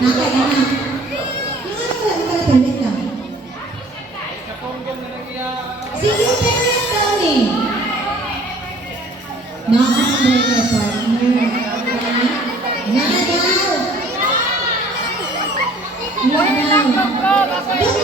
Nakainak. Yung ano wala ka permit lang. Sige, permit daw ni. Nakakabay ka, partner. Na daw. Na daw.